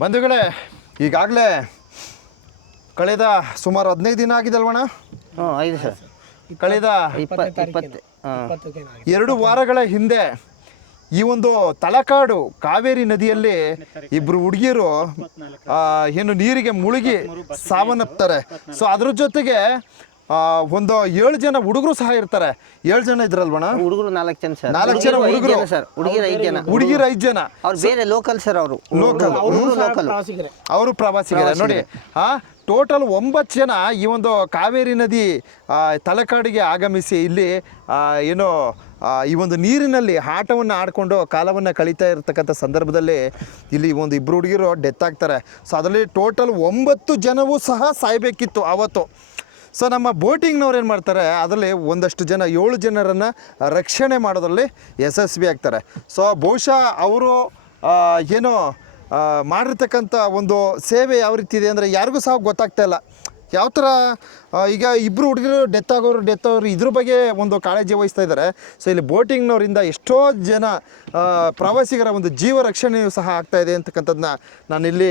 ಬಂಧುಗಳೇ, ಈಗಾಗಲೇ ಕಳೆದ ಸುಮಾರು 15 ದಿನ ಆಗಿದಲ್ವಣ್ಣ? ಆಗಿದೆ ಸರ್. ಕಳೆದ 2 ವಾರಗಳ ಹಿಂದೆ ಈ ಒಂದು ತಲಕಾಡು ಕಾವೇರಿ ನದಿಯಲ್ಲಿ ಇಬ್ಬರು ಹುಡುಗಿಯರು ಏನು ನೀರಿಗೆ ಮುಳುಗಿ ಸಾವನ್ನಪ್ತಾರೆ. ಸೊ ಅದ್ರ ಜೊತೆಗೆ ಒಂದು 7 ಜನ ಹುಡುಗರು ಸಹ ಇರ್ತಾರೆ. 7 ಜನ ಇದ್ರಲ್ವಣ? ಹುಡುಗರು 4 ಜನ ಸರ್. 4 ಜನ ಹುಡುಗರು ಸರ್. ಹುಡುಗಿರು 5 ಜನ. ಹುಡುಗಿರು 5 ಜನ. ಅವ್ರು ಬೇರೆ ಲೋಕಲ್ ಸರ್. ಅವರು ಪ್ರವಾಸಿಗರೇ ನೋಡಿ. ಟೋಟಲ್ 9 ಜನ ಈ ಒಂದು ಕಾವೇರಿ ನದಿ ತಲಕಾಡಿಗೆ ಆಗಮಿಸಿ ಇಲ್ಲಿ ಏನೋ ಈ ಒಂದು ನೀರಿನಲ್ಲಿ ಆಟವನ್ನು ಆಡಿಕೊಂಡು ಕಾಲವನ್ನು ಕಳೀತಾ ಇರತಕ್ಕಂಥ ಸಂದರ್ಭದಲ್ಲಿ ಇಲ್ಲಿ ಒಂದು 2 ಹುಡುಗಿರು ಡೆತ್ ಆಗ್ತಾರೆ. ಸೊ ಅದರಲ್ಲಿ ಟೋಟಲ್ 9 ಜನವೂ ಸಹ ಸಾಯಬೇಕಿತ್ತು ಆವತ್ತು. ಸೊ ನಮ್ಮ ಬೋಟಿಂಗ್ನವ್ರು ಏನು ಮಾಡ್ತಾರೆ, ಅದರಲ್ಲಿ ಒಂದಷ್ಟು ಜನ 7 ಜನರನ್ನು ರಕ್ಷಣೆ ಮಾಡೋದ್ರಲ್ಲಿ ಯಶಸ್ವಿ ಆಗ್ತಾರೆ. ಸೊ ಬಹುಶಃ ಅವರು ಏನೋ ಮಾಡಿರ್ತಕ್ಕಂಥ ಒಂದು ಸೇವೆ ಯಾವ ರೀತಿ ಇದೆ ಅಂದರೆ ಯಾರಿಗೂ ಸಹ ಗೊತ್ತಾಗ್ತಾ ಇಲ್ಲ. ಯಾವ ಥರ ಈಗ 2 ಹುಡುಗರು ಡೆತ್ ಆಗೋರು ಇದ್ರ ಬಗ್ಗೆ ಒಂದು ಕಾಳಜಿ ವಹಿಸ್ತಾ ಇದ್ದಾರೆ. ಸೊ ಇಲ್ಲಿ ಬೋಟಿಂಗ್ನವರಿಂದ ಎಷ್ಟೋ ಜನ ಪ್ರವಾಸಿಗರ ಒಂದು ಜೀವ ರಕ್ಷಣೆಯೂ ಸಹ ಆಗ್ತಾ ಇದೆ ಅಂತಕ್ಕಂಥದ್ದನ್ನ ನಾನಿಲ್ಲಿ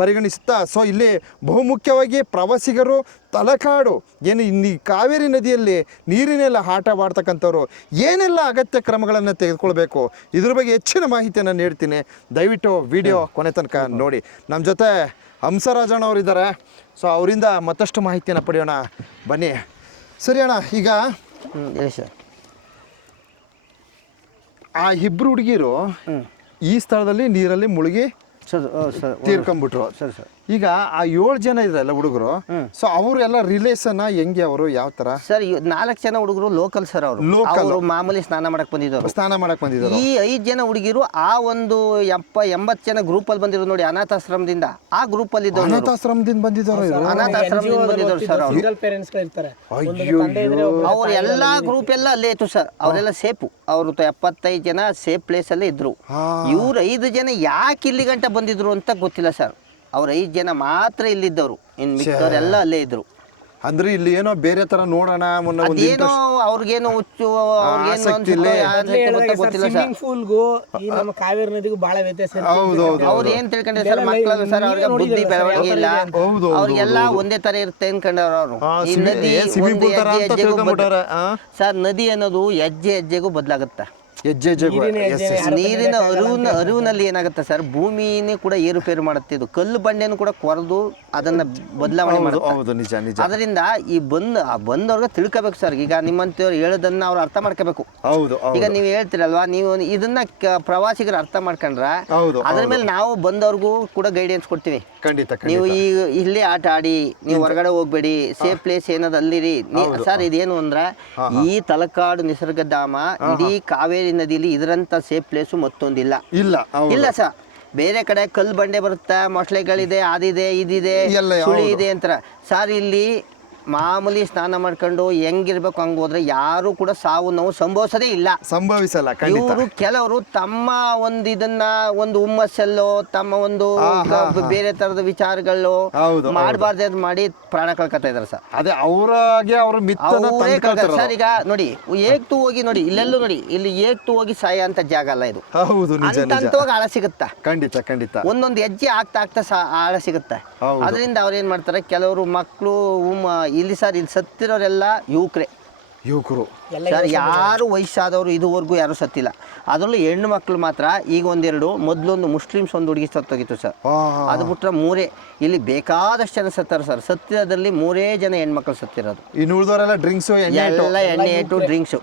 ಪರಿಗಣಿಸುತ್ತಾ, ಸೊ ಇಲ್ಲಿ ಬಹುಮುಖ್ಯವಾಗಿ ಪ್ರವಾಸಿಗರು ತಲಕಾಡು ಏನು ಈ ಕಾವೇರಿ ನದಿಯಲ್ಲಿ ನೀರಿನೆಲ್ಲ ಆಟವಾಡ್ತಕ್ಕಂಥವ್ರು ಏನೆಲ್ಲ ಅಗತ್ಯ ಕ್ರಮಗಳನ್ನು ತೆಗೆದುಕೊಳ್ಬೇಕು ಇದ್ರ ಬಗ್ಗೆ ಹೆಚ್ಚಿನ ಮಾಹಿತಿಯನ್ನು ನೀಡ್ತೀನಿ. ದಯವಿಟ್ಟು ವಿಡಿಯೋ ಕೊನೆ ತನಕ ನೋಡಿ. ನಮ್ಮ ಜೊತೆ ಹಂಸರಾಜಣ್ಣವ್ರು ಇದ್ದಾರೆ. ಸೊ ಅವರಿಂದ ಮತ್ತಷ್ಟು ಮಾಹಿತಿಯನ್ನು ಪಡೆಯೋಣ ಬನ್ನಿ. ಸರಿ ಅಣ್ಣ, ಈಗ ಆ 2 ಹುಡುಗಿರು ಈ ಸ್ಥಳದಲ್ಲಿ ನೀರಲ್ಲಿ ಮುಳುಗಿ ತೀರ್ಕೊಂಡ್ಬಿಟ್ರು. ಈಗ ಆ 7 ಜನ ಇದ್ರಲ್ಲ ಹುಡುಗರು, ಸೊ ಅವರು ಎಲ್ಲ ರಿಲೇಷನ್ ಹೆಂಗೆ, ಅವರು ಯಾವ ತರ ಸರ್? 4 ಜನ ಹುಡುಗರು ಲೋಕಲ್ ಸರ್. ಅವರು ಮಾಮೂಲಿ ಸ್ನಾನ ಮಾಡಕ್ ಬಂದಿದ್ರು. ಈ 5 ಜನ ಹುಡುಗಿರು ಆ ಒಂದು 80 ಜನ ಗ್ರೂಪ್ ಅಲ್ಲಿ ಬಂದಿರೋ ನೋಡಿ, ಅನಾಥಾಶ್ರಮದಿಂದ. ಆ ಗ್ರೂಪ್ ಅಲ್ಲಿ ಅನಾಥಾಶ್ರಮದಿಂದ ಬಂದಿದ್ದಾರೆ ಸರ್. ಅವ್ರ ಎಲ್ಲಾ ಗ್ರೂಪ್ ಎಲ್ಲ ಅಲ್ಲೇ ಇತ್ತು ಸರ್. ಅವರೆಲ್ಲ ಸೇಫು. ಅವರು 75 ಜನ ಸೇಫ್ ಪ್ಲೇಸ್ ಅಲ್ಲೇ ಇದ್ರು. ಇವ್ರು 5 ಜನ ಯಾಕೆ ಇಲ್ಲಿ ಗಂಟ ಬಂದಿದ್ರು ಅಂತ ಗೊತ್ತಿಲ್ಲ ಸರ್. ಅವ್ರ 5 ಜನ ಮಾತ್ರ ಇಲ್ಲಿದ್ದವರು, ಇನ್ನು ಮಿಕ್ಕವರೆಲ್ಲ ಅಲ್ಲೇ ಇದ್ರು. ಅಂದ್ರೆ ಇಲ್ಲಿ ಏನೋ ಬೇರೆ ತರ ನೋಡೋಣ ಅದೇನೋ ಅವ್ರಿಗೇನು ಹುಚ್ಚು, ಫೂಲ್ಗೂ ಈ ನಮ್ಮ ಕಾವೇರಿ ನದಿಗೂ ಬಹಳ ವ್ಯತ್ಯಾಸ. ಅವ್ರು ಏನ್ ತಿಳ್ಕೊಂಡಿದ್ದಾರೆ ಸರ್, ಮಕ್ಕಳು ಸರ್, ಅವ್ರಿಗೆ ಬುದ್ಧಿ ಬೆಳವಣಿಗೆ ಇಲ್ಲ, ಅವ್ರಿಗೆಲ್ಲ ಒಂದೇ ತರ ಇರುತ್ತೆ ಅನ್ಕೊಂಡವ್ರು. ಅವರು ಈ ನದಿ ಸರ್, ನದಿ ಅನ್ನೋದು ಹೆಜ್ಜೆ ಹೆಜ್ಜೆಗೂ ಬದಲಾಗುತ್ತೆ. ನೀರಿನ ಅರಿವಿನಲ್ಲಿ ಏನಾಗುತ್ತೆ ಸರ್, ಭೂಮಿನೇ ಕೂಡ ಏರುಪೇರು ಮಾಡುತ್ತೆ. ಇದು ಕಲ್ಲು ಬಂಡೆನೂ ಕೂಡ ಕೊರೆದು ಅದನ್ನ ಬದಲಾವಣೆ ಮಾಡುತ್ತೆ. ಅದರಿಂದ ಈ ಬಂದವ್ರಿಗೆ ತಿಳ್ಕೋಬೇಕು ಸರ್. ಈಗ ನಿಮ್ಮಂತವ್ರು ಹೇಳೋದನ್ನ ಅವ್ರು ಅರ್ಥ ಮಾಡ್ಕೋಬೇಕು. ಈಗ ನೀವು ಹೇಳ್ತಿರಲ್ವಾ, ನೀವು ಇದನ್ನ ಪ್ರವಾಸಿಗರು ಅರ್ಥ ಮಾಡ್ಕೊಂಡ್ರ ಅದ್ರ ಮೇಲೆ ನಾವು ಬಂದವ್ರಿಗೂ ಕೂಡ ಗೈಡೆನ್ಸ್ ಕೊಡ್ತೀವಿ. ನೀವು ಈಗ ಇಲ್ಲೇ ಆಟ ಆಡಿ, ನೀವು ಹೊರಗಡೆ ಹೋಗ್ಬೇಡಿ, ಸೇಫ್ ಪ್ಲೇಸ್ ಏನದ ಅಲ್ಲಿರಿ ಸರ್. ಇದೇನು ಅಂದ್ರ ಈ ತಲಕಾಡು ನಿಸರ್ಗಧಾಮ ಇಡೀ ಕಾವೇರಿ ನದಿಯಲ್ಲಿ ಇದರಂತ ಸೇಫ್ ಪ್ಲೇಸು ಮತ್ತೊಂದಿಲ್ಲ. ಇಲ್ಲ ಸರ್. ಬೇರೆ ಕಡೆ ಕಲ್ಲು ಬಂಡೆ ಬರುತ್ತೆ, ಮೊಸಳೆಗಳಿದೆ, ಅದಿದೆ, ಇದಿದೆ, ಸುಳಿ ಇದೆ ಅಂತಾರೆ ಸರ್. ಇಲ್ಲಿ ಮಾಮೂಲಿ ಸ್ನಾನ ಮಾಡ್ಕೊಂಡು ಹೆಂಗಿರ್ಬೇಕು ಹಂಗ ಹೋದ್ರೆ ಯಾರು ಕೂಡ ಸಾವು ನೋವು ಸಂಭವಿಸೋದೇ ಇಲ್ಲ, ಸಂಭವಿಸಲ್ಲ. ಇವರು ಕೆಲವರು ತಮ್ಮ ಒಂದು ಇದನ್ನ ಒಂದು ಹುಮ್ಮಸ್ಸಲ್ಲೋ ತಮ್ಮ ಒಂದು ಬೇರೆ ತರದ ವಿಚಾರಗಳು ಮಾಡಬಾರ್ದು ಅಂತ ಮಾಡಿ ಪ್ರಾಣ ಕಳ್ಕೊತಾ ಇದಾರೆ ಸರ್. ಅದೇ ಅವ್ರಾಗೆ ಅವ್ರ ಸರ್. ಈಗ ನೋಡಿ, ಏಕ್ತು ಹೋಗಿ ನೋಡಿ, ಇಲ್ಲೆಲ್ಲೂ ನೋಡಿ, ಇಲ್ಲಿ ಏಕ್ತು ಹೋಗಿ ಸಾಯ ಅಂತ ಜಾಗ ಅಲ್ಲ ಇದು. ಅಂತಂತವಾಗ ಆಳ ಸಿಗುತ್ತಾ? ಖಂಡಿತ. ಒಂದೊಂದು ಹೆಜ್ಜೆ ಆಗ್ತಾ ಆಳ ಸಿಗುತ್ತೆ. ಅದರಿಂದ ಅವ್ರು ಏನ್ ಮಾಡ್ತಾರೆ, ಕೆಲವರು ಮಕ್ಕಳು ಇಲ್ಲಿ ಸರ್, ಇಲ್ಲಿ ಸತ್ತಿರೋರೆಲ್ಲ ಯುವಕರು ಸರ್. ಯಾರು ವಯಸ್ಸಾದವರು ಇದುವರೆಗೂ ಯಾರು ಸತ್ತಿಲ್ಲ. ಅದರಲ್ಲೂ ಹೆಣ್ಣು ಮಕ್ಕಳು ಮಾತ್ರ. ಈಗ ಒಂದೆರಡು, ಮೊದಲೊಂದು ಮುಸ್ಲಿಮ್ಸ್ ಒಂದು ಹುಡುಗಿ ಸತ್ತೋಗಿತ್ತು ಸರ್. ಅದು ಬಿಟ್ರೆ 3 ಇಲ್ಲಿ ಬೇಕಾದಷ್ಟು ಜನ ಸತ್ತಾರ ಸರ್. ಸತ್ತಿರೋದ್ರಲ್ಲಿ 3 ಜನ ಹೆಣ್ಮಕ್ಳು ಸತ್ತಿರೋದು. ಇನ್ನು ಉಳಿದವರೆಲ್ಲ ಡ್ರಿಂಕ್ಸ್, ಎಲ್ಲ ಎಣ್ಣೆ ಇಟ್ಟು ಡ್ರಿಂಕ್ಸು,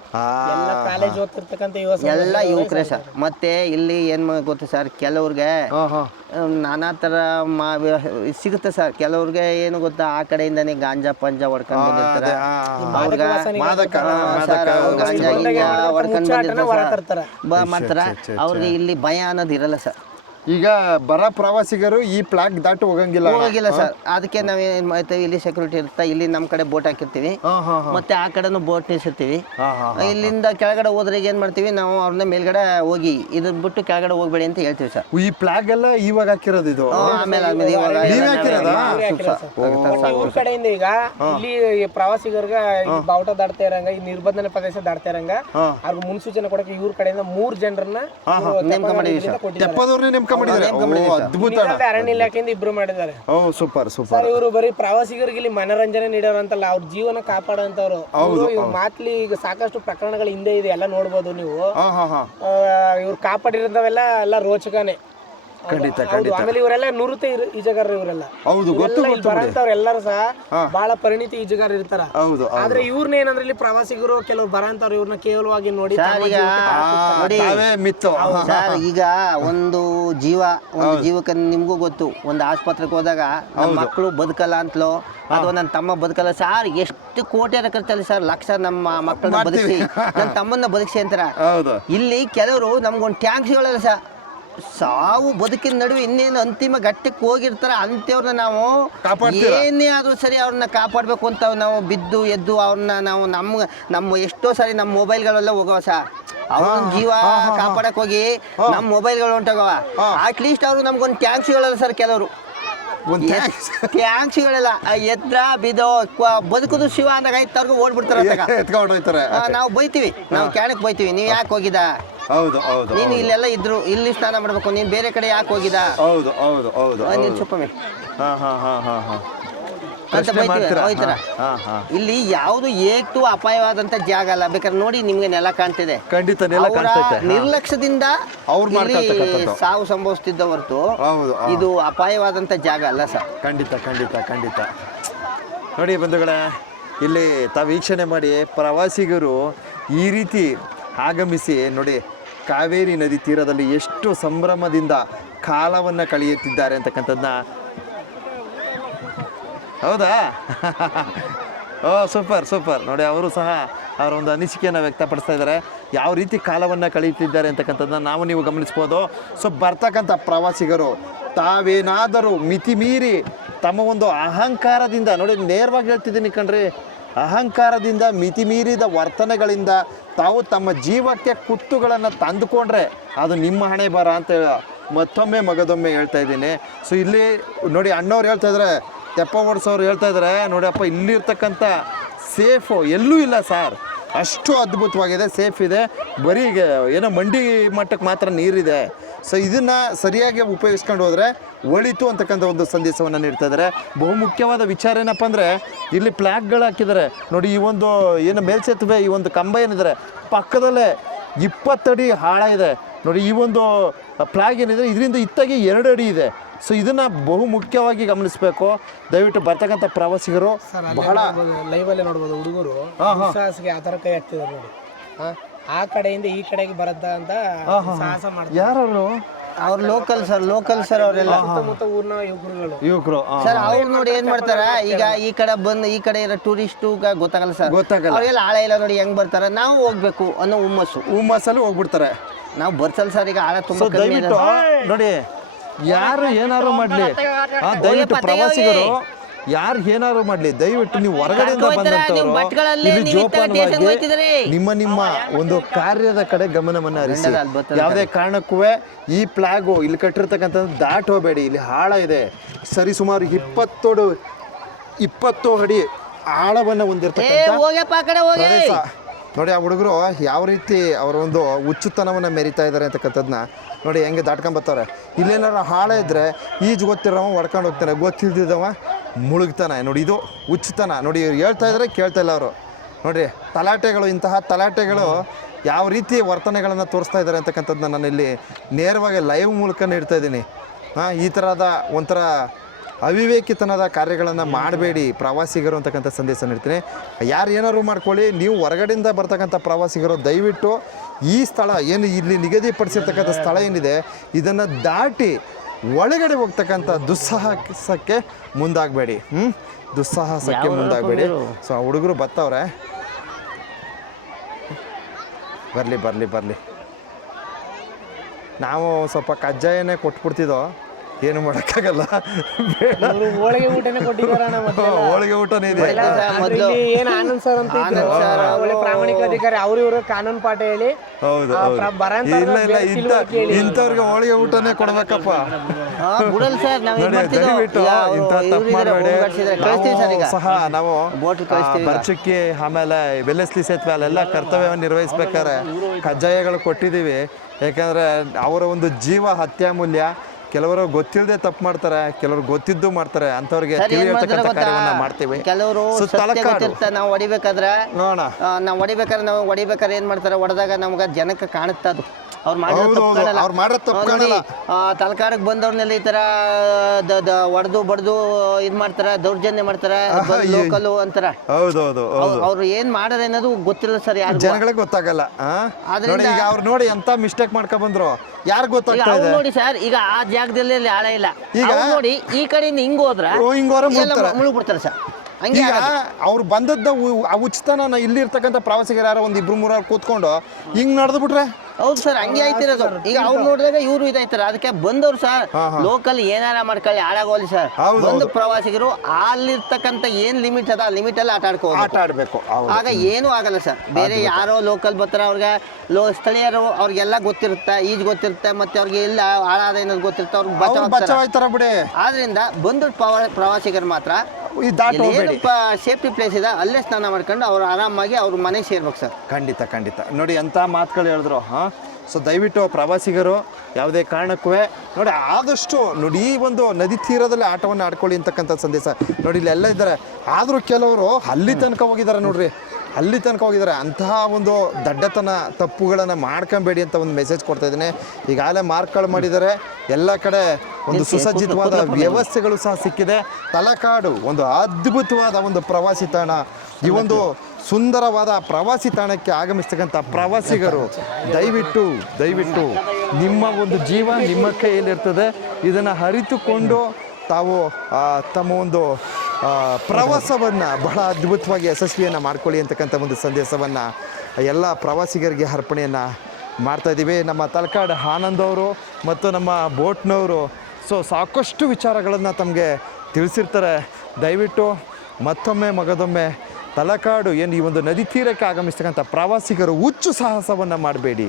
ಎಲ್ಲ ಯುವಕರೇ ಸರ್. ಮತ್ತೆ ಇಲ್ಲಿ ಏನ್ ಗೊತ್ತು ಸರ್, ಕೆಲವ್ರಿಗೆ ನಾನಾ ತರ ಸಿಗುತ್ತೆ ಸರ್. ಕೆಲವ್ರಿಗೆ ಏನು ಗೊತ್ತಾ, ಆ ಕಡೆಯಿಂದಾನೆ ಗಾಂಜಾ ಪಂಜಾ ಹೊಡ್ಕೊಂಡು ಬಂದಿರ್ತಾರೆ. ಮಾಡ್ತಾರ. ಅವ್ರಿಗೆ ಇಲ್ಲಿ ಭಯ ಅನ್ನೋದು ಇರಲ್ಲ ಸರ್. ಈಗ ಬರ ಪ್ರವಾಸಿಗರು ಈ ಪ್ಲಾಕ್ ದಾಟು ಹೋಗಂಗಿಲ್ಲ ಸರ್. ಅದಕ್ಕೆ ನಾವೇನ್ ಮಾಡ್ತೀವಿ, ಇಲ್ಲಿ ಸೆಕ್ಯೂರಿಟಿ ಇರುತ್ತೆ. ಇಲ್ಲಿ ನಮ್ಮ ಕಡೆ ಬೋಟ್ ಹಾಕಿರ್ತೀವಿ, ಮತ್ತೆ ಆ ಕಡೆನೂ ಬೋಟ್ ನಿಲ್ಸಿರ್ತೀವಿ. ಇಲ್ಲಿಂದ ಕೆಳಗಡೆ ಹೋದ್ರೆ ಏನ್ ಮಾಡ್ತೀವಿ ನಾವು, ಅವ್ರನ್ನ ಮೇಲ್ಗಡೆ ಹೋಗಿ ಇದನ್ನ ಬಿಟ್ಟು ಕೆಳಗಡೆ ಹೋಗ್ಬೇಡಿ ಅಂತ ಹೇಳ್ತೀವಿ ಸರ್. ಈ ಪ್ಲಾಗ್ ಎಲ್ಲ ಇವಾಗ ಹಾಕಿರೋದು ಇದು? ಆಮೇಲೆ ಊರ್ ಕಡೆಯಿಂದ ಈಗ ಇಲ್ಲಿ ಪ್ರವಾಸಿಗರಿಗೆ ಬಾವುಟ ದಾಡ್ತಾ ಇರಂಗ, ಈ ನಿರ್ಬಂಧನ ಪ್ರದೇಶ ದಾಡ್ತಾ ಇರಂಗ ಅವ್ರಿಗೆ ಮುನ್ಸೂಚನೆ ಕೊಡಕ್ಕೆ ಇವ್ರ ಕಡೆಯಿಂದ 3 ಜನರನ್ನ ನೇಮಕ ಮಾಡಿದ್ವಿ ಸರ್. ಮಾಡಿದ್ದಾರೆ. ಓ, ಅದ್ಭುತ ಅಣ್ಣ. ಮೀನುಗಾರಿಕೆ ಅರಣ್ಯ ಇಲಾಖೆಯಿಂದ ಇಬ್ರು ಮಾಡಿದ್ದಾರೆ. ಓ ಸೂಪರ್ ಸೂಪರ್. ಸರ್ ಇವರು ಬರೀ ಪ್ರವಾಸಿಗರಿಗೆ ಇಲ್ಲಿ ಮನರಂಜನೆ ನೀಡೋರಂತಲ್ಲ, ಅವ್ರ ಜೀವನ ಕಾಪಾಡೋಂಥವ್ರು. ಇವ್ರ ಮಾತ್ಲಿ ಈಗ ಸಾಕಷ್ಟು ಪ್ರಕರಣಗಳ ಹಿಂದೆ ಇದೆ, ಎಲ್ಲ ನೋಡ್ಬೋದು ನೀವು. ಇವ್ರು ಕಾಪಾಡಿರೋದವೆಲ್ಲ ಎಲ್ಲ ರೋಚಕನೇ. ಖಂಡಿತ ಹೌದು. ಆಮೇಲೆ ಇವರೆಲ್ಲ ನಿವೃತ್ತ ಈಜಗಾರರು ಇವರೆಲ್ಲ. ಹೌದು, ಗೊತ್ತು ಬರಂತವ್ರು ಎಲ್ಲರೂ ಸಹ ಬಹಳ ಪರಿಣಿತ ಈಜುಗಾರ ಇರ್ತಾರ. ಹೌದು. ಆದ್ರೆ ಇವ್ರನ್ನ ಏನಂದ್ರೆ ಇಲ್ಲಿ ಪ್ರವಾಸಿಗರು ಕೆಲವ್ರು ಬರಂತವ್ರು ಇವ್ರನ್ನ ಕೇವಲವಾಗಿ ನೋಡಿ ನೋಡಿ ಮಿತ್ತು. ಸರ್ ಈಗ ಒಂದು ಜೀವಕ್ಕೆ ನಿಮ್ಗೂ ಗೊತ್ತು, ಒಂದು ಆಸ್ಪತ್ರೆಗೆ ಹೋದಾಗ ನಮ್ಮ ಮಕ್ಕಳು ಬದುಕಲ್ಲ ಅಂತಲೋ ಅಥವಾ ನನ್ನ ತಮ್ಮ ಬದುಕಲ್ಲ ಸರ್, ಎಷ್ಟು ಕೋಟಿ ಖರ್ಚಲ್ಲಿ ಸರ್, ಲಕ್ಷ ನಮ್ಮ ಮಕ್ಕಳನ್ನ ಬದುಕಿಸಿ ನನ್ನ ತಮ್ಮನ್ನ ಬದುಕಿಸಿ ಅಂತಾರ. ಇಲ್ಲಿ ಕೆಲವರು ನಮ್ಗೊಂದು ಟ್ಯಾಂಕ್ಸ್ ಹೇಳಲ್ಲ ಸರ್, ಸಾವು ಬದುಕಿನ ನಡುವೆ ಇನ್ನೇನು ಅಂತಿಮ ಘಟ್ಟಕ್ಕೆ ಹೋಗಿರ್ತಾರ ಅಂಥವ್ರನ್ನ ನಾವು ಏನೇ ಆದ್ರೂ ಸರಿ ಅವ್ರನ್ನ ಕಾಪಾಡಬೇಕು ಅಂತ ನಾವು ಬಿದ್ದು ಎದ್ದು ಅವ್ರನ್ನ ನಾವು ನಮ್ಮ ಎಷ್ಟೋ ಸಾರಿ ನಮ್ಮ ಮೊಬೈಲ್ಗಳೆಲ್ಲ ಹೋಗವ ಸರ್, ಅವ್ರ ಜೀವ ಕಾಪಾಡಕ್ ಹೋಗಿ ನಮ್ಮ ಮೊಬೈಲ್ಗಳು ಹೊಂಟೋಗವ. ಅಟ್ಲೀಸ್ಟ್ ಅವರು ನಮ್ಗೊಂದು ಟ್ಯಾಂಕ್ಸ್ ಹೇಳಲ್ಲ ಸರ್, ಕೆಲವರು ಟ್ಯಾಂಕ್ಸ್ ಹೇಳಲ್ಲ, ಎದ್ರ ಬಿದೋ ಬದುಕುದು ಶಿವ ಅಂದಾಗ ಆಯ್ತು ಓಡ್ಬಿಡ್ತಾರೆ. ನಾವು ಬೈತೀವಿ, ನಾವು ಕ್ಯಾಣಕ್ ಬೈತೀವಿ, ನೀವ್ ಯಾಕೆ ಹೋಗಿದ, ಹೌದು ಹೌದು, ನೀನು ಇಲ್ಲೆಲ್ಲ ಇದ್ರು ಇಲ್ಲಿ ಸ್ನಾನ ಮಾಡ್ಬೇಕು, ನೀನ್ ಬೇರೆ ಕಡೆ ಯಾಕೆ ಹೋಗಿದ, ಹೌದು ಹೌದು ಹೌದು, ನೀನ್ ಚುಪ್ಪಮೆ ಅಂತ ಬೈತೀವಿ, ಹೋಯ್ತಾರ. ಇಲ್ಲಿ ಯಾವುದು ಏಕ್ತು ಅಪಾಯವಾದಂತ ಜಾಗ ಅಲ್ಲ, ಬೇಕಾದ್ರೆ ನೋಡಿ ನಿಮ್ಗೆ ನೆಲ ಕಾಣ್ತಿದೆ. ಖಂಡಿತ ನೆಲ ಅವರ ಕಾಣ್ತೈತೆ. ನಿರ್ಲಕ್ಷ್ಯದಿಂದ ಅವ್ರು ಸಾವು ಸಂಭವಿಸ್ತಿದ್ದ ಹೊರತು ಇದು ಅಪಾಯವಾದಂತ ಜಾಗ ಅಲ್ಲ ಸರ್. ಖಂಡಿತ ಖಂಡಿತ ಖಂಡಿತ. ನೋಡಿ ಬಂಧುಗಳೇ, ಇಲ್ಲಿ ತಾವು ವೀಕ್ಷಣೆ ಮಾಡಿ, ಪ್ರವಾಸಿಗರು ಈ ರೀತಿ ಆಗಮಿಸಿ ನೋಡಿ ಕಾವೇರಿ ನದಿ ತೀರದಲ್ಲಿ ಎಷ್ಟು ಸಂಭ್ರಮದಿಂದ ಕಾಲವನ್ನು ಕಳೆಯುತ್ತಿದ್ದಾರೆ ಅಂತಕ್ಕಂಥದ್ದನ್ನ. ಹೌದಾ? ಓ ಸೂಪರ್ ಸೂಪರ್. ನೋಡಿ ಅವರು ಸಹ ಅವರ ಒಂದು ಅನಿಸಿಕೆಯನ್ನು ವ್ಯಕ್ತಪಡಿಸ್ತಾ ಇದ್ದಾರೆ, ಯಾವ ರೀತಿ ಕಾಲವನ್ನು ಕಳೆಯುತ್ತಿದ್ದಾರೆ ಅಂತಕ್ಕಂಥದ್ದನ್ನ ನಾವು ನೀವು ಗಮನಿಸ್ಬೋದು. ಸೊ ಬರ್ತಕ್ಕಂಥ ಪ್ರವಾಸಿಗರು ತಾವೇನಾದರೂ ಮಿತಿ ಮೀರಿ ತಮ್ಮ ಒಂದು ಅಹಂಕಾರದಿಂದ, ನೋಡಿ ನೇರವಾಗಿ ಹೇಳ್ತಿದ್ದೀನಿ ಕಣ್ರಿ, ಅಹಂಕಾರದಿಂದ ಮಿತಿ ಮೀರಿದ ವರ್ತನೆಗಳಿಂದ ತಾವು ತಮ್ಮ ಜೀವಕ್ಕೆ ಕುತ್ತುಗಳನ್ನು ತಂದುಕೊಂಡ್ರೆ ಅದು ನಿಮ್ಮ ಹಣೆ ಬರ ಅಂತ ಮತ್ತೊಮ್ಮೆ ಮಗದೊಮ್ಮೆ ಹೇಳ್ತಾ ಇದ್ದೀನಿ. ಸೊ ಇಲ್ಲಿ ನೋಡಿ ಅಣ್ಣವ್ರು ಹೇಳ್ತಾ ಇದ್ದಾರೆ, ತೆಪ್ಪ ಓಡಿಸೋರು ಹೇಳ್ತಾ ಇದ್ದಾರೆ, ನೋಡಿ ಅಪ್ಪ ಇಲ್ಲಿರ್ತಕ್ಕಂಥ ಸೇಫು ಎಲ್ಲೂ ಇಲ್ಲ ಸರ್, ಅಷ್ಟು ಅದ್ಭುತವಾಗಿದೆ, ಸೇಫ್ ಇದೆ, ಬರೀ ಏನೋ ಮಂಡಿ ಮಟ್ಟಕ್ಕೆ ಮಾತ್ರ ನೀರಿದೆ. ಸೊ ಇದನ್ನು ಸರಿಯಾಗಿ ಉಪಯೋಗಿಸ್ಕೊಂಡು ಹೋದರೆ ಒಳಿತು ಅಂತಕ್ಕಂಥ ಒಂದು ಸಂದೇಶವನ್ನು ನೀಡ್ತಾ ಇದ್ದಾರೆ. ಬಹುಮುಖ್ಯವಾದ ವಿಚಾರ ಏನಪ್ಪ ಅಂದರೆ ಇಲ್ಲಿ ಫ್ಲ್ಯಾಗ್ಗಳು ಹಾಕಿದ್ದಾರೆ ನೋಡಿ, ಈ ಒಂದು ಏನು ಮೇಲ್ಸೇತುವೆ, ಈ ಒಂದು ಕಂಬ ಏನಿದ್ದಾರೆ ಪಕ್ಕದಲ್ಲೇ 20 ಅಡಿ ಆಳ ಇದೆ ನೋಡಿ. ಈ ಒಂದು ಫ್ಲ್ಯಾಗ್ ಏನಿದೆ ಇದರಿಂದ ಇತ್ತಾಗಿ 2 ಅಡಿ ಇದೆ. ಸೊ ಇದನ್ನು ಬಹುಮುಖ್ಯವಾಗಿ ಗಮನಿಸಬೇಕು. ದಯವಿಟ್ಟು ಬರ್ತಕ್ಕಂಥ ಪ್ರವಾಸಿಗರು ಬಹಳ ಲೈವಲ್ಲೇ ನೋಡ್ಬೋದು, ಹುಡುಗರು ಸಾಹಸಕ್ಕೆ ಆ ಥರ ಕೈ ಹಾಕ್ತಿದ್ದಾರೆ ನೋಡಿ, ಆ ಕಡೆಯಿಂದ ಈ ಕಡೆಗೆ ಬರತ್ತ ಅಂತ ಸಾಹಸ ಮಾಡ್ತಾರೆ. ಯಾರು ಅವ್ರು ಲೋಕಲ್ ಸರ್ ಅವರೆಲ್ಲ ಸುತ್ತಮುತ್ತ ಊರಿನ ಯುವಕರು ಸರ್. ಅವ್ರು ನೋಡಿ ಏನ್ ಮಾಡ್ತಾರ, ಈಗ ಈ ಕಡೆ ಬಂದು ಈ ಕಡೆ ಇರೋ ಟೂರಿಸ್ಟು ಗೊತ್ತಾಗಲ್ಲ ಸರ್, ಅವ್ರಿಗೆಲ್ಲ ಆಳ ಇಲ್ಲ ನೋಡಿ ಹೆಂಗ್ ಬರ್ತಾರ, ನಾವು ಹೋಗ್ಬೇಕು ಅನ್ನೋ ಹುಮ್ಮಸ್ಸಲ್ಲಿ ಹೋಗ್ಬಿಡ್ತಾರೆ. ನಾವು ಬರ್ಸಲ್ ಸರ್, ಈಗ ಆಳ ತುಂಬ ದಯವಿಟ್ಟು ನೋಡಿ, ಯಾರು ಏನಾದ್ರು ಮಾಡಲಿ, ದಯವಿಟ್ಟು ಪ್ರವಾಸಿಗರು ಯಾರು ಏನಾದ್ರು ಮಾಡಲಿ, ದಯವಿಟ್ಟು ನೀವು ಹೊರಗಡೆಯಿಂದ ಬಂದಂಥವ್ರು ಇಲ್ಲಿ ಜೋಪಾನವಾಗಿ ನಿಮ್ಮ ಒಂದು ಕಾರ್ಯದ ಕಡೆ ಗಮನವನ್ನು ಹರಿಸಿ. ಯಾವುದೇ ಕಾರಣಕ್ಕೂ ಈ ಫ್ಲಾಗು ಇಲ್ಲಿ ಕಟ್ಟಿರ್ತಕ್ಕಂಥದ್ದು ದಾಟ್ ಹೋಗಬೇಡಿ, ಇಲ್ಲಿ ಆಳ ಇದೆ, ಸರಿ ಸುಮಾರು 20 ಅಡಿ ಆಳವನ್ನು ಹೊಂದಿರತಕ್ಕಂಥ ಪ್ರದೇಶ. ನೋಡಿ ಆ ಹುಡುಗರು ಯಾವ ರೀತಿ ಅವರ ಒಂದು ಹುಚ್ಚುತನವನ್ನು ಮೆರಿತಾ ಇದ್ದಾರೆ ಅಂತಕ್ಕಂಥದ್ದನ್ನ ನೋಡಿ, ಹೆಂಗೆ ದಾಟ್ಕೊಂಬರ್ತಾರೆ. ಇಲ್ಲೇನಾರು ಆಳ ಇದ್ದರೆ ಈಜು ಗೊತ್ತಿರೋವ ಹೊಡ್ಕೊಂಡು ಹೋಗ್ತಾನೆ, ಗೊತ್ತಿಲ್ದಿದ್ದವ ಮುಳುಗ್ತಾನೆ. ನೋಡಿ ಇದು ಹುಚ್ಚುತನ. ನೋಡಿ ಇವ್ರು ಹೇಳ್ತಾ ಇದ್ದಾರೆ, ಕೇಳ್ತಾ ಇಲ್ಲ ಅವರು. ನೋಡಿರಿ ತಲಾಟೆಗಳು, ಇಂತಹ ತಲಾಟೆಗಳು ಯಾವ ರೀತಿ ವರ್ತನೆಗಳನ್ನು ತೋರಿಸ್ತಾ ಇದ್ದಾರೆ ಅಂತಕ್ಕಂಥದ್ದನ್ನ ನಾನು ಇಲ್ಲಿ ನೇರವಾಗಿ ಲೈವ್ ಮೂಲಕ ನೀಡ್ತಾ ಇದ್ದೀನಿ. ಈ ಥರದ ಒಂಥರ ಅವಿವೇಕಿತನದ ಕಾರ್ಯಗಳನ್ನು ಮಾಡಬೇಡಿ ಪ್ರವಾಸಿಗರು ಅಂತಕ್ಕಂಥ ಸಂದೇಶ ನೀಡ್ತೀನಿ. ಯಾರು ಏನಾದ್ರು ಮಾಡ್ಕೊಳ್ಳಿ, ನೀವು ಹೊರಗಡೆಯಿಂದ ಬರ್ತಕ್ಕಂಥ ಪ್ರವಾಸಿಗರು ದಯವಿಟ್ಟು ಈ ಸ್ಥಳ ಏನು ಇಲ್ಲಿ ನಿಗದಿಪಡಿಸಿರ್ತಕ್ಕಂಥ ಸ್ಥಳ ಏನಿದೆ ಇದನ್ನು ದಾಟಿ ಒಳಗಡೆ ಹೋಗ್ತಕ್ಕಂಥ ದುಸ್ಸಾಹಸಕ್ಕೆ ಮುಂದಾಗಬೇಡಿ. ದುಸ್ಸಾಹಸಕ್ಕೆ ಮುಂದಾಗಬೇಡಿ. ಸೊ ಆ ಹುಡುಗರು ಬರ್ತಾವ್ರೆ, ಬರಲಿ. ನಾವು ಸ್ವಲ್ಪ ಕಜ್ಜಾಯನೇ ಕೊಟ್ಬಿಡ್ತಿದ್ದೋ, ಏನು ಮಾಡೋಕ್ಕಾಗಲ್ಲ. ಹೋಳಿಗೆ ಊಟನೇ ಕೊಟ್ಟಿದ್ದಾರೆ, ಹೋಳಿಗೆ ಊಟನೇ ಇದೆ. ಏನು ಆನಂದ್ ಸರ್ ಅಂತ ಒಳ್ಳೆ ಪ್ರಾಮಾಣಿಕ ಅಧಿಕಾರಿ, ಅವ್ರು ಇವರು ಕಾನೂನು ಪಾಠ ಹೇಳಿ. ಹೌದು ಇಲ್ಲ ಇಂಥವ್ರಿಗೆ ಹೋಳಿಗೆ ಊಟನೇ ಕೊಡ್ಬೇಕಪ್ಪ. ದಯವಿಟ್ಟು ಇಂಥ ತಪ್ಪು ಮಾಡಬೇಡಿ. ಸಹ ನಾವು ಬರ್ಚಕ್ಕಿ ಆಮೇಲೆ ವೆಲ್ಲೆಸ್ಲಿ ಸೇತುವೆ ಅಲ್ಲೆಲ್ಲ ಕರ್ತವ್ಯವನ್ನು ನಿರ್ವಹಿಸ್ಬೇಕಾದ್ರೆ ಕಜ್ಜಾಯಗಳು ಕೊಟ್ಟಿದ್ದೀವಿ. ಯಾಕಂದರೆ ಅವರ ಒಂದು ಜೀವ ಅತ್ಯಮೂಲ್ಯ. ಕೆಲವರು ಗೊತ್ತಿಲ್ಲದೆ ತಪ್ಪು ಮಾಡ್ತಾರೆ, ಕೆಲವರು ಗೊತ್ತಿದ್ದು ಮಾಡ್ತಾರೆ. ಅಂಥವ್ರಿಗೆ ತಿಳಿಯತಕ್ಕಂಥ ಕಾರ್ಯವನ್ನ ಮಾಡ್ತೀವಿ. ಕೆಲವರು ನಾವು ಹೊಡಿಬೇಕಾದ್ರೆ ನೋಡೋಣ, ನಾವು ಹೊಡಿಬೇಕಾದ್ರೆ ಏನ್ ಮಾಡ್ತಾರೆ, ಹೊಡೆದಾಗ ನಮ್ಗೆ ಜನಕ್ಕೆ ಕಾಣುತ್ತೆ ಅದು ಅವ್ರು ಮಾಡಿರೋ ತಪ್ಪು. ತಲಕಾಡಕ್ಕೆ ಬಂದವ್ರನ್ನೆಲ್ಲ ಈ ತರ ಹೊಡೆದು ಬಡ್ದು ಇದ್ ಮಾಡ್ತಾರ, ದೌರ್ಜನ್ಯ ಮಾಡ್ತಾರ, ಲೋಕಲ್ ಅಂತಾರ. ಅವ್ರು ಏನ್ ಮಾಡಾರ ಅನ್ನೋದು ಗೊತ್ತಿಲ್ಲ ಸರ್, ಯಾರು ಜನಗಳಿಗೆ ಗೊತ್ತಾಗಲ್ಲ. ಈಗ ಅವ್ರು ನೋಡಿ ಎಂತ ಮಿಸ್ಟೇಕ್ ಮಾಡ್ಕೊ ಬಂದ್ರು, ಯಾರು ಗೊತ್ತಾಗ್ತದೆ ನೋಡಿ ಸರ್. ಈಗ ಆ ಜಾಗದಲ್ಲಿ ಆಳ ಇಲ್ಲ, ಈಗ ನೋಡಿ ಈ ಕಡೆಯಿಂದ ಹಿಂಗ್ ಹೋದ್ರ ಮುಳುಗ್ಬಿಡ್ತಾರೆ ಸರ್. ಈಗ ಅವ್ರು ಬಂದದ್ದ ಉಚಿತನ ಇಲ್ಲಿ ಇರ್ತಕ್ಕಂಥ ಪ್ರವಾಸಿಗರು ಯಾರೋ ಒಂದ್ ಇಬ್ರು ಮೂರು ಕೂತ್ಕೊಂಡು ಹಿಂಗ್ ನಡೆದು ಬಿಟ್ರೆ ಹೌದು ಸರ್, ಹಂಗೆ ಆಯ್ತಿರೋದು. ಈಗ ಅವ್ರು ನೋಡಿದಾಗ ಇವ್ರು ಇದಾಯ್ತಾರ. ಅದಕ್ಕೆ ಬಂದವ್ರು ಸರ್ ಲೋಕಲ್ ಏನಾರ ಮಾಡ್ಕೊಳ್ಳಿ, ಹಾಳಾಗೋಲಿ ಸರ್. ಒಂದು ಪ್ರವಾಸಿಗರು ಅಲ್ಲಿರ್ತಕ್ಕಂಥ ಏನ್ ಲಿಮಿಟ್ ಅದ, ಲಿಮಿಟ್ ಅಲ್ಲಿ ಆಟ ಆಡ್ಬೇಕು. ಆಗ ಏನೂ ಆಗಲ್ಲ ಸರ್. ಬೇರೆ ಯಾರೋ ಲೋಕಲ್ ಬರ್ತಾರ, ಅವ್ರಿಗೆ ಸ್ಥಳೀಯರು ಅವ್ರಿಗೆಲ್ಲ ಗೊತ್ತಿರುತ್ತೆ, ಈಜ್ ಗೊತ್ತಿರುತ್ತೆ, ಮತ್ತೆ ಅವ್ರಿಗೆ ಎಲ್ಲ ಹಾಳಾದ ಏನದು ಗೊತ್ತಿರುತ್ತೆ, ಅವ್ರಿಗೆ ಬಚಾವಾಯ್ತಾರ ಬಿಡಿ. ಆದ್ರಿಂದ ಬಂದ ಪ್ರವಾಸಿಗರು ಮಾತ್ರ ಸೇಫ್ಟಿ ಪ್ಲೇಸ್ ಇದೆ, ಅಲ್ಲೇ ಸ್ನಾನ ಮಾಡ್ಕೊಂಡು ಅವ್ರು ಆರಾಮಾಗಿ ಅವ್ರ ಮನೆಗೆ ಸೇರ್ಬೇಕು ಸರ್. ಖಂಡಿತ ನೋಡಿ, ಎಂಥ ಮಾತುಗಳು ಹೇಳಿದ್ರು. ಸೊ ದಯವಿಟ್ಟು ಪ್ರವಾಸಿಗರು ಯಾವುದೇ ಕಾರಣಕ್ಕೂ ನೋಡಿ ಆದಷ್ಟು ನೋಡಿ ಈ ಒಂದು ನದಿ ತೀರದಲ್ಲಿ ಆಟವನ್ನು ಆಡ್ಕೊಳ್ಳಿ ಅಂತಕ್ಕಂಥ ಸಂದೇಶ ನೋಡಿ. ಇಲ್ಲೆಲ್ಲ ಇದ್ದಾರೆ, ಆದರೂ ಕೆಲವರು ಅಲ್ಲಿ ತನಕ ಹೋಗಿದ್ದಾರೆ ನೋಡ್ರಿ, ಅಲ್ಲಿ ತನಕ ಹೋಗಿದ್ದಾರೆ. ಅಂತಹ ಒಂದು ದಡ್ಡತನ ತಪ್ಪುಗಳನ್ನು ಮಾಡ್ಕೊಬೇಡಿ ಅಂತ ಒಂದು ಮೆಸೇಜ್ ಕೊಡ್ತಾ ಇದ್ದೀನಿ. ಈಗಾಗಲೇ ಮಾರ್ಕ್ಗಳು ಮಾಡಿದ್ದಾರೆ, ಎಲ್ಲ ಕಡೆ ಒಂದು ಸುಸಜ್ಜಿತವಾದ ವ್ಯವಸ್ಥೆಗಳು ಸಹ ಸಿಕ್ಕಿದೆ. ತಲಕಾಡು ಒಂದು ಅದ್ಭುತವಾದ ಒಂದು ಪ್ರವಾಸಿ ತಾಣ. ಈ ಒಂದು ಸುಂದರವಾದ ಪ್ರವಾಸಿ ತಾಣಕ್ಕೆ ಆಗಮಿಸ್ತಕ್ಕಂಥ ಪ್ರವಾಸಿಗರು ದಯವಿಟ್ಟು ನಿಮ್ಮ ಒಂದು ಜೀವ ನಿಮ್ಮ ಕೈಯಲ್ಲಿರ್ತದೆ, ಇದನ್ನು ಅರಿತುಕೊಂಡು ತಾವು ತಮ್ಮ ಒಂದು ಪ್ರವಾಸವನ್ನು ಬಹಳ ಅದ್ಭುತವಾಗಿ ಯಶಸ್ವಿಯನ್ನು ಮಾಡ್ಕೊಳ್ಳಿ ಅಂತಕ್ಕಂಥ ಒಂದು ಸಂದೇಶವನ್ನು ಎಲ್ಲ ಪ್ರವಾಸಿಗರಿಗೆ ಅರ್ಪಣೆಯನ್ನು ಮಾಡ್ತಾಯಿದ್ದೀವಿ. ನಮ್ಮ ತಲಕಾಡು ಆನಂದ್ ಅವರು ಮತ್ತು ನಮ್ಮ ಬೋಟ್ನವರು ಸೊ ಸಾಕಷ್ಟು ವಿಚಾರಗಳನ್ನು ತಮಗೆ ತಿಳಿಸಿರ್ತಾರೆ. ದಯವಿಟ್ಟು ಮತ್ತೊಮ್ಮೆ ಮಗದೊಮ್ಮೆ ತಲಕಾಡು ಏನು ಈ ಒಂದು ನದಿ ತೀರಕ್ಕೆ ಆಗಮಿಸ್ತಕ್ಕಂಥ ಪ್ರವಾಸಿಗರು ಹುಚ್ಚು ಸಾಹಸವನ್ನು ಮಾಡಬೇಡಿ.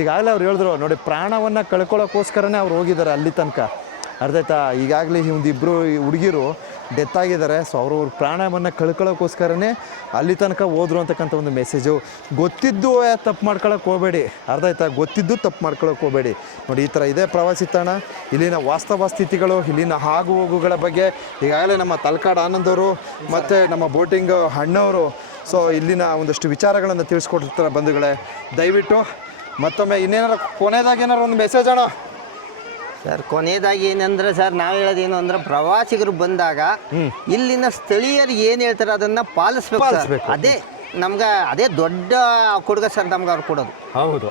ಈಗಾಗಲೇ ಅವ್ರು ಹೇಳಿದ್ರು ನೋಡಿ, ಪ್ರಾಣವನ್ನು ಕಳ್ಕೊಳ್ಳೋಕ್ಕೋಸ್ಕರನೇ ಅವ್ರು ಹೋಗಿದ್ದಾರೆ ಅಲ್ಲಿ ತನಕ, ಅರ್ಥ ಆಯ್ತಾ. ಈಗಾಗಲೇ ಈ ಒಂದು ಇಬ್ಬರು ಹುಡುಗಿರು ಡೆತ್ ಆಗಿದ್ದಾರೆ. ಸೊ ಅವ್ರ ಪ್ರಾಣವನ್ನು ಕಳ್ಕೊಳ್ಳೋಕ್ಕೋಸ್ಕರನೇ ಅಲ್ಲಿ ತನಕ ಹೋದ್ರು ಅಂತಕ್ಕಂಥ ಒಂದು ಮೆಸೇಜು. ಗೊತ್ತಿದ್ದು ತಪ್ಪು ಮಾಡ್ಕೊಳ್ಳೋಕೆ ಹೋಗಬೇಡಿ, ಅರ್ಥ ಆಯ್ತಾ. ಗೊತ್ತಿದ್ದು ತಪ್ಪು ಮಾಡ್ಕೊಳ್ಳೋಕೆ ಹೋಗಬೇಡಿ. ನೋಡಿ ಈ ಥರ ಇದೆ ಪ್ರವಾಸಿ ತಾಣ. ಇಲ್ಲಿನ ವಾಸ್ತವ ಸ್ಥಿತಿಗಳು, ಇಲ್ಲಿನ ಆಗು ಹೋಗುಗಳ ಬಗ್ಗೆ ಈಗಾಗಲೇ ನಮ್ಮ ತಲಕಾಡು ಆನಂದ್ ಅವರು ಮತ್ತು ನಮ್ಮ ಬೋಟಿಂಗ್ ಅಣ್ಣವರು ಸೊ ಇಲ್ಲಿನ ಒಂದಷ್ಟು ವಿಚಾರಗಳನ್ನು ತಿಳಿಸ್ಕೊಟ್ಟಿರ್ತಾರೆ ಬಂಧುಗಳೇ. ದಯವಿಟ್ಟು ಮತ್ತೊಮ್ಮೆ ಇನ್ನೇನಾರು ಕೊನೆಯದಾಗಿ ಏನಾರು ಒಂದು ಮೆಸೇಜ್ ಅಣ್ಣ ಸರ್. ಕೊನೆಯದಾಗಿ ಏನಂದ್ರೆ ಸರ್, ನಾವು ಹೇಳೋದೇನು ಅಂದ್ರೆ ಪ್ರವಾಸಿಗರು ಬಂದಾಗ ಇಲ್ಲಿನ ಸ್ಥಳೀಯರು ಏನು ಹೇಳ್ತಾರೆ ಅದನ್ನ ಪಾಲಿಸ್ಬೇಕು. ಅದೇ ದೊಡ್ಡ ಕೊಡುಗೆ ಸರ್ ನಮ್ಗೆ ಅವ್ರು ಕೊಡೋದು. ಹೌದು.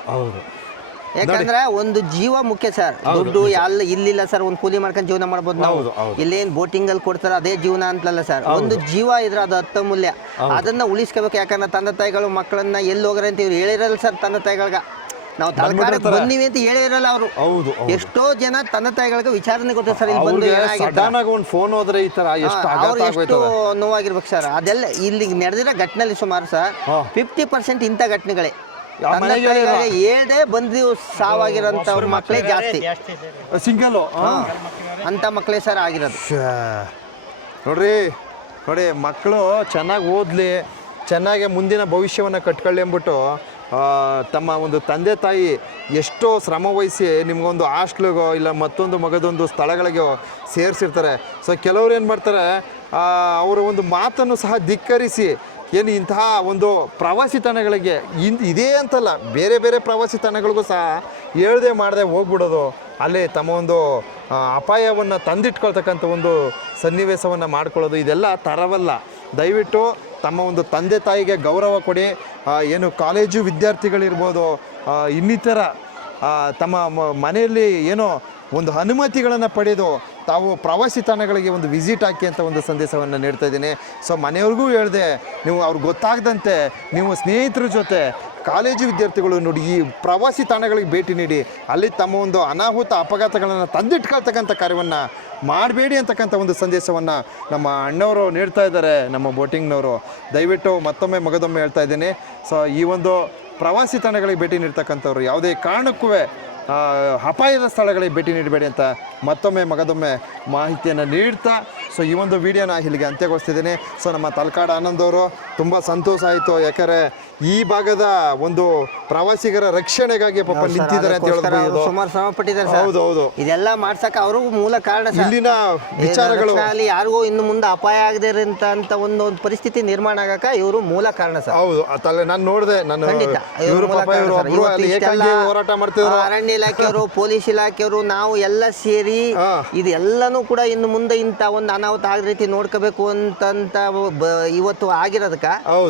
ಯಾಕಂದ್ರೆ ಒಂದು ಜೀವ ಮುಖ್ಯ ಸರ್. ದುಡ್ಡು ಇಲ್ಲಿಲ್ಲ ಸರ್, ಒಂದು ಕೂಲಿ ಮಾಡ್ಕೊಂಡು ಜೀವನ ಮಾಡ್ಬೋದು ನಾವು. ಇಲ್ಲೇನು ಬೋಟಿಂಗ್ ಅಲ್ಲಿ ಕೊಡ್ತಾರೆ ಅದೇ ಜೀವನ ಅಂತಲ್ಲ ಸರ್. ಒಂದು ಜೀವ ಇದ್ರೆ ಅದು ಅತ್ಯಮೂಲ್ಯ, ಅದನ್ನ ಉಳಿಸ್ಕೋಬೇಕು. ಯಾಕಂದ್ರೆ ತಂದೆ ತಾಯಿಗಳು ಮಕ್ಕಳನ್ನ ಎಲ್ಲಿ ಹೋಗ್ರೆ ಅಂತ ಇವ್ರು ಹೇಳಿರಲ್ಲ ಸರ್. ತಂದೆ ತಾಯಿಗಳಿಗೆ ನಾವು ತಲಕಾಡಕ್ಕೆ ಬಂದಿವಿ ಅಂತ ಹೇಳಿರಲ್ಲ ಅವರು. ಎಷ್ಟೋ ಜನ ತಂದೆ ತಾಯಿಗಳಿಗೆ ವಿಚಾರಣೆ ಗೊತ್ತ ಸರ್, ಇಲ್ಲಿ ಬಂದು ಫೋನ್ ಹೋದ್ರೆ ಈ ತರ ಎಷ್ಟು ನೋವಾಗಿರ್ಬೇಕು ಸರ್. ಅದೆಲ್ಲ ಇಲ್ಲಿ ನಡೆದಿರೋ ಘಟನೆಯಲ್ಲಿ ಸುಮಾರು ಸರ್ 50% ಇಂಥ ಘಟನೆಗಳೇ. ಹೇಳ್ದೆ ಬಂದು ಸಾವಾಗಿರೋಂಥವ್ರ ಮಕ್ಕಳೇ ಜಾಸ್ತಿ, ಸಿಂಗಲ್ ಅಂತ ಮಕ್ಕಳೇ ಸರ್ ಆಗಿರೋದು. ನೋಡಿ ಮಕ್ಕಳು ಚೆನ್ನಾಗಿ ಓದಲಿ, ಚೆನ್ನಾಗಿ ಮುಂದಿನ ಭವಿಷ್ಯವನ್ನು ಕಟ್ಕೊಳ್ಳಿ ಅಂದ್ಬಿಟ್ಟು ತಮ್ಮ ಒಂದು ತಂದೆ ತಾಯಿ ಎಷ್ಟೋ ಶ್ರಮ ವಹಿಸಿ ನಿಮಗೊಂದು ಹಾಸ್ಟ್ಲಿಗೋ ಇಲ್ಲ ಮತ್ತೊಂದು ಮಗದೊಂದು ಸ್ಥಳಗಳಿಗೆ ಸೇರಿಸಿರ್ತಾರೆ. ಸೊ ಕೆಲವ್ರು ಏನು ಮಾಡ್ತಾರೆ, ಅವರ ಒಂದು ಮಾತನ್ನು ಸಹ ಧಿಕ್ಕರಿಸಿ ಏನು ಇಂತಹ ಒಂದು ಪ್ರವಾಸಿ ತಾಣಗಳಿಗೆ ಇದೇ ಅಂತಲ್ಲ, ಬೇರೆ ಬೇರೆ ಪ್ರವಾಸಿ ತಾಣಗಳಿಗೂ ಸಹ ಹೇಳ್ದೆ ಮಾಡದೆ ಹೋಗ್ಬಿಡೋದು, ಅಲ್ಲಿ ತಮ್ಮ ಒಂದು ಅಪಾಯವನ್ನು ತಂದಿಟ್ಕೊಳ್ತಕ್ಕಂಥ ಒಂದು ಸನ್ನಿವೇಶವನ್ನು ಮಾಡ್ಕೊಳ್ಳೋದು, ಇದೆಲ್ಲ ತರವಲ್ಲ. ದಯವಿಟ್ಟು ತಮ್ಮ ಒಂದು ತಂದೆ ತಾಯಿಗೆ ಗೌರವ ಕೊಡಿ. ಏನು ಕಾಲೇಜು ವಿದ್ಯಾರ್ಥಿಗಳಿರ್ಬೋದು, ಇನ್ನಿತರ ತಮ್ಮ ಮನೆಯಲ್ಲಿ ಏನೋ ಒಂದು ಅನುಮತಿಗಳನ್ನು ಪಡೆದು ತಾವು ಪ್ರವಾಸಿ ತಾಣಗಳಿಗೆ ಒಂದು ವಿಸಿಟ್ ಹಾಕಿ ಅಂತ ಒಂದು ಸಂದೇಶವನ್ನು ನೀಡ್ತಾ ಇದ್ದೀನಿ. ಸೊ ಮನೆಯವ್ರಿಗೂ ಹೇಳಿದೆ, ನೀವು ಅವ್ರಿಗೆ ಗೊತ್ತಾಗದಂತೆ ನೀವು ಸ್ನೇಹಿತರ ಜೊತೆ ಕಾಲೇಜು ವಿದ್ಯಾರ್ಥಿಗಳು ನೋಡಿ ಈ ಪ್ರವಾಸಿ ತಾಣಗಳಿಗೆ ಭೇಟಿ ನೀಡಿ ಅಲ್ಲಿ ತಮ್ಮ ಒಂದು ಅನಾಹುತ ಅಪಘಾತಗಳನ್ನು ತಂದಿಟ್ಕೊಳ್ತಕ್ಕಂಥ ಕಾರ್ಯವನ್ನು ಮಾಡಬೇಡಿ ಅಂತಕ್ಕಂಥ ಒಂದು ಸಂದೇಶವನ್ನು ನಮ್ಮ ಅಣ್ಣವರು ನೀಡ್ತಾ ಇದ್ದಾರೆ, ನಮ್ಮ ಬೋಟಿಂಗ್ನವರು. ದಯವಿಟ್ಟು ಮತ್ತೊಮ್ಮೆ ಮಗದೊಮ್ಮೆ ಹೇಳ್ತಾ ಇದ್ದೀನಿ. ಸೊ ಈ ಒಂದು ಪ್ರವಾಸಿ ತಾಣಗಳಿಗೆ ಭೇಟಿ ನೀಡ್ತಕ್ಕಂಥವ್ರು ಯಾವುದೇ ಕಾರಣಕ್ಕೂ ಅಪಾಯದ ಸ್ಥಳಗಳಿಗೆ ಭೇಟಿ ನೀಡಬೇಡಿ ಅಂತ ಮತ್ತೊಮ್ಮೆ ಮಗದೊಮ್ಮೆ ಮಾಹಿತಿಯನ್ನು ನೀಡ್ತಾ ಸೊ ಈ ಒಂದು ವಿಡಿಯೋನ ಇಲ್ಲಿಗೆ ಅಂತ್ಯಗೊಳಿಸ್ತಿದ್ದೀನಿ. ಸೊ ನಮ್ಮ ತಲಕಾಡು ಆನಂದ್ ಅವರು ತುಂಬಾ ಸಂತೋಷ ಆಯ್ತು. ಯಾಕಂದ್ರೆ ಈ ಭಾಗದ ಒಂದು ಪ್ರವಾಸಿಗರ ರಕ್ಷಣೆಗಾಗಿ ಪಾಪ ನಿಂತಿದ್ದಾರೆ ಅಂತ ಹೇಳ್ಬೋದು. ಸುಮಾರು ಶ್ರಮ ಪಟ್ಟಿದ್ದಾರೆ ಸರ್. ಹೌದು ಹೌದು. ಇದೆಲ್ಲ ಮಾಡ್ಸಕ ಅವರು ಮೂಲ ಕಾರಣ ಸರ್. ಇಲ್ಲಿನ ವಿಚಾರಗಳು ಅಲ್ಲಿ ಯಾರಿಗೂ ಇನ್ನು ಮುಂದೆ ಅಪಾಯ ಆಗದೆ ಇರೋಂತ ಒಂದು ಪರಿಸ್ಥಿತಿ ನಿರ್ಮಾಣ ಆಗಕ ಇವರು ಮೂಲ ಕಾರಣ ಸರ್. ಹೌದು. ಅತ್ತಲ್ಲ ನಾನು ನೋಡಿದೆ, ನಾನು ಖಂಡಿತ ಇವರು ಪಾಪ ಇವರು ಒಬ್ರು ಅಲ್ಲಿ ಏಕಾಂಗಿ ಹೋರಾಟ ಮಾಡ್ತಿದ್ರು. ಅರಣ್ಯ ಇಲಾಖೆಯವರು, ಪೊಲೀಸ್ ಇಲಾಖೆಯವರು, ನಾವು ಎಲ್ಲ ಸೇರಿ ಇದೆಲ್ಲನೂ ಕೂಡ ಇನ್ನು ಮುಂದೆ ಇಂತ ಒಂದು ಅನಾಹುತ ಆದ ರೀತಿ ನೋಡ್ಕೋಬೇಕು ಅಂತ ಇವತ್ತು ಆಗಿರೋದಕ್ಕ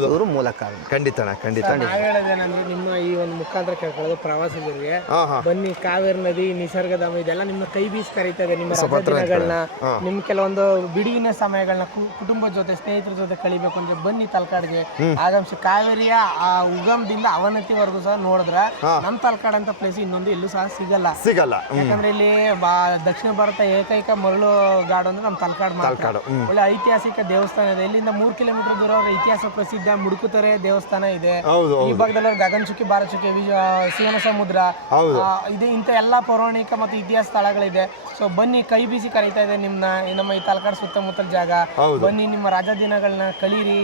ಇವರು ಮೂಲ ಕಾರಣ. ಖಂಡಿತ ಖಂಡಿತ. ನಾವ್ ಹೇಳೋದೇನಂದ್ರೆ ನಿಮ್ಮ ಈ ಒಂದು ಮುಖಾಂತರ ಕೇಳ್ಕೊಳ್ಳೋದು ಪ್ರವಾಸಿಗರಿಗೆ, ಬನ್ನಿ ಕಾವೇರಿ ನದಿ, ನಿಸರ್ಗಧಾಮ ಇದೆಲ್ಲ ನಿಮ್ಮ ಕೈ ಬೀಸಿ ಕರೀತದೆ. ನಿಮ್ಮ ರಜಾ ದಿನಗಳನ್ನ, ನಿಮ್ ಕೆಲವೊಂದು ಬಿಡುವಿನ ಸಮಯಗಳನ್ನ ಕುಟುಂಬದ ಜೊತೆ, ಸ್ನೇಹಿತರ ಜೊತೆ ಕಳಿಬೇಕು ಅಂದ್ರೆ ಬನ್ನಿ ತಲಕಾಡಿಗೆ ಆಗಮಿಸಿ. ಕಾವೇರಿಯ ಆ ಉಗಮದಿಂದ ಅವನತಿವರೆಗೂ ಸಹ ನೋಡಿದ್ರ ನಮ್ ತಲಕಾಡ್ ಅಂತ ಪ್ಲೇಸ್ ಇನ್ನೊಂದು ಎಲ್ಲೂ ಸಹ ಸಿಗಲ್ಲ. ಯಾಕಂದ್ರೆ ಇಲ್ಲಿ ದಕ್ಷಿಣ ಭಾರತ ಏಕೈಕ ಮರಳು ಗಾಡು ಅಂದ್ರೆ ನಮ್ ತಲಕಾಡ್ ಮಾತ್ರ. ಒಳ್ಳೆ ಐತಿಹಾಸಿಕ ದೇವಸ್ಥಾನ ಇದೆ. ಇಲ್ಲಿಂದ 3 ಕಿಲೋಮೀಟರ್ ದೂರ ಇತಿಹಾಸ ಪ್ರಸಿದ್ಧ ಮುಡುಕುತೊರೆ ದೇವಸ್ಥಾನ ಇದೆ. ಈ ಭಾಗದಲ್ಲಿ ಗಗನಚುಕ್ಕಿ, ಬಾರಚುಕ್ಕಿ, ಶಿವನ ಸಮುದ್ರ ಇದೆ. ಇಂಥ ಎಲ್ಲಾ ಪೌರಾಣಿಕ ಮತ್ತು ಇತಿಹಾಸ ಸ್ಥಳಗಳಿದೆ. ಸೊ ಬನ್ನಿ, ಕೈ ಬೀಸಿ ಕರೀತಾ ಇದೆ ನಮ್ಮ ಈ ತಲಕಾಡ್ ಸುತ್ತಮುತ್ತಲ ಜಾಗ. ಬನ್ನಿ, ನಿಮ್ಮ ರಜಾ ದಿನಗಳನ್ನ ಕಳೀರಿ,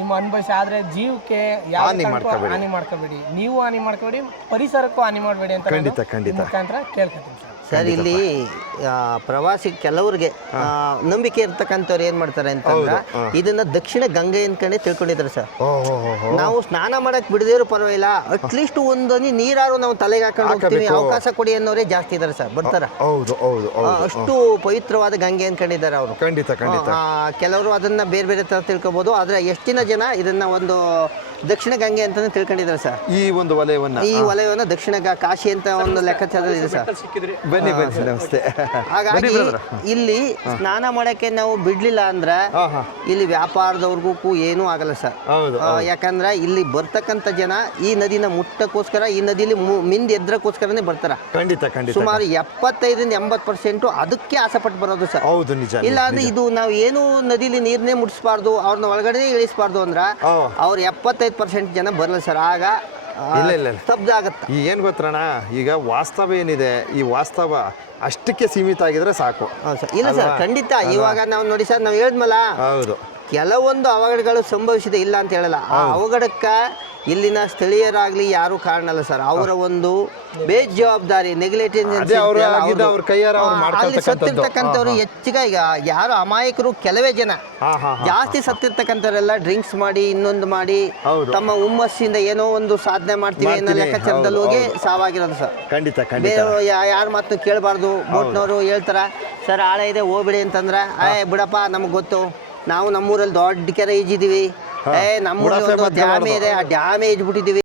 ನಿಮ್ಮ ಅನುಭವಿಸಿ. ಆದ್ರೆ ಜೀವಕ್ಕೆ ಯಾವ ಹಾನಿ ಮಾಡ್ಕೋಬೇಡಿ, ನೀವು ಹಾನಿ ಮಾಡ್ಕೋಬೇಡಿ, ಪರಿಸರಕ್ಕೂ ಹಾನಿ ಮಾಡಬೇಡಿ ಅಂತ ಮುಖಾಂತರ ಕೇಳ್ಕೊತೀನಿ ಸರ್. ಇಲ್ಲಿ ಪ್ರವಾಸಿ ಕೆಲವ್ರಿಗೆ ನಂಬಿಕೆ ಇರ್ತಕ್ಕಂಥವ್ರು ಏನ್ ಮಾಡ್ತಾರೆ ಅಂತಂದ್ರೆ ಇದನ್ನ ದಕ್ಷಿಣ ಗಂಗೆ ಅನ್ಕೊಂಡೆ ತಿಳ್ಕೊಂಡಿದ್ದಾರೆ ಸರ್. ನಾವು ಸ್ನಾನ ಮಾಡಕ್ ಬಿಡದೇರು ಪರವಾಗಿಲ್ಲ, ಅಟ್ಲೀಸ್ಟ್ ಒಂದೊಂದು ನೀರಾರು ನಾವು ತಲೆಗೆ ಹಾಕೊಂಡು ಹೋಗ್ತೀವಿ, ಅವಕಾಶ ಕೊಡಿ ಅನ್ನೋರೇ ಜಾಸ್ತಿ ಇದಾರೆ ಸರ್. ಬರ್ತಾರ. ಅಷ್ಟು ಪವಿತ್ರವಾದ ಗಂಗೆ ಅನ್ಕೊಂಡಿದ್ದಾರೆ ಅವರು. ಕೆಲವರು ಅದನ್ನ ಬೇರೆ ಬೇರೆ ತರ ತಿಳ್ಕೊಬಹುದು. ಆದ್ರೆ ಎಷ್ಟಿನ ಜನ ಇದನ್ನ ಒಂದು ದಕ್ಷಿಣ ಗಂಗೆ ಅಂತಾನೆ ತಿಳ್ಕೊಂಡಿದ್ದಾರೆ ಸರ್. ಈ ವಲಯವನ್ನ ದಕ್ಷಿಣ ಕಾಶಿ ಅಂತ ಒಂದು ಲೆಕ್ಕಾಚಾರ ಇದೆ ಸರ್. ಬನ್ನಿ ನಮಸ್ತೆ. ಹಾಗಾಗಿ ಇಲ್ಲಿ ಸ್ನಾನ ಮಾಡಕ್ಕೆ ನಾವು ಬಿಡ್ಲಿಲ್ಲ ಅಂದ್ರೆ ಇಲ್ಲಿ ವ್ಯಾಪಾರದವ್ರಿಗೂ ಏನೂ ಆಗಲ್ಲ ಸರ್. ಯಾಕಂದ್ರೆ ಇಲ್ಲಿ ಬರ್ತಕ್ಕಂಥ ಜನ ಈ ನದಿನ ಮುಟ್ಟಕ್ಕೋಸ್ಕರ, ಈ ನದಿಲಿ ಮಿಂದ್ ಎದ್ರಕ್ಕೋಸ್ಕರನೇ ಬರ್ತಾರ. ಸುಮಾರು 75-80% ಅದಕ್ಕೆ ಆಸೆಪಟ್ಟು ಬರೋದು ಸರ್. ಇಲ್ಲ ಅಂದ್ರೆ ಇದು ನಾವು ಏನು ನದಿಲಿ ನೀರ್ನೇ ಮುಟ್ಸ್ಬಾರ್ದು, ಅವ್ರನ್ನ ಒಳಗಡೆ ಇಳಿಸಬಾರ್ದು ಅಂದ್ರ ಅವ್ರು 75% ಜನ ಬರಲ್ಲ ಸರ್. ಆಗ ಇಲ್ಲ ಸ್ತಬ್ಧ ಆಗತ್ತೆ. ಏನ್ ಗೊತ್ತಣ್ಣ, ಈಗ ವಾಸ್ತವ ಏನಿದೆ, ಈ ವಾಸ್ತವ ಅಷ್ಟಕ್ಕೆ ಸೀಮಿತ ಆಗಿದ್ರೆ ಸಾಕು. ಇಲ್ಲ ಸರ್, ಖಂಡಿತ. ಇವಾಗ ನಾವು ನೋಡಿ ಸರ್, ನಾವು ಹೇಳಿದ್ಮಲ್ಲ, ಕೆಲವೊಂದು ಅವಘಡಗಳು ಸಂಭವಿಸಿದೆ, ಇಲ್ಲ ಅಂತ ಹೇಳಲ್ಲ. ಆ ಅವಘಡಕ್ಕ ಇಲ್ಲಿನ ಸ್ಥಳೀಯರಾಗ್ಲಿ ಯಾರು ಕಾರಣ ಅಲ್ಲ ಸರ್. ಅವರ ಒಂದು ಬೇಜವಾಬ್ದಾರಿ, ನೆಗ್ಲಿಜೆನ್ಸ್. ಅಲ್ಲಿ ಸತ್ತಿರ್ತಕ್ಕಂಥವ್ರು ಹೆಚ್ಚಿಗೆ, ಈಗ ಯಾರು ಅಮಾಯಕರು ಕೆಲವೇ ಜನ, ಜಾಸ್ತಿ ಸತ್ತಿರ್ತಕ್ಕಂಥವ್ರೆಲ್ಲ ಡ್ರಿಂಕ್ಸ್ ಮಾಡಿ, ಇನ್ನೊಂದು ಮಾಡಿ, ತಮ್ಮ ಹುಮ್ಮಸ್ಸಿಂದ ಏನೋ ಒಂದು ಸಾಧನೆ ಮಾಡ್ತೀವಿ ಅನ್ನೋ ಲೆಕ್ಕಾಚಾರದಲ್ಲಿ ಹೋಗಿ ಸಾವಾಗಿರೋದು ಸರ್. ಬೇರೆ ಯಾರು ಮಾತು ಕೇಳಬಾರ್ದು. ಬೋಟ್ನವರು ಹೇಳ್ತಾರ, ಸರ್ ಆಳ ಇದೆ ಹೋಗ್ಬಿಡಿ ಅಂತಂದ್ರೆ, ಬಿಡಪ್ಪ ನಮ್ಗೆ ಗೊತ್ತು, ನಾವು ನಮ್ಮೂರಲ್ಲಿ ದೊಡ್ಡ ಕೆರೆ ಈಜಿದೀವಿ, ನಮ್ಮೂರಲ್ಲಿ ಒಂದು ಡ್ಯಾಮ್ ಇದೆ, ಆ ಡ್ಯಾಮ್ ಈಜ್ಬಿಟ್ಟಿದೀವಿ.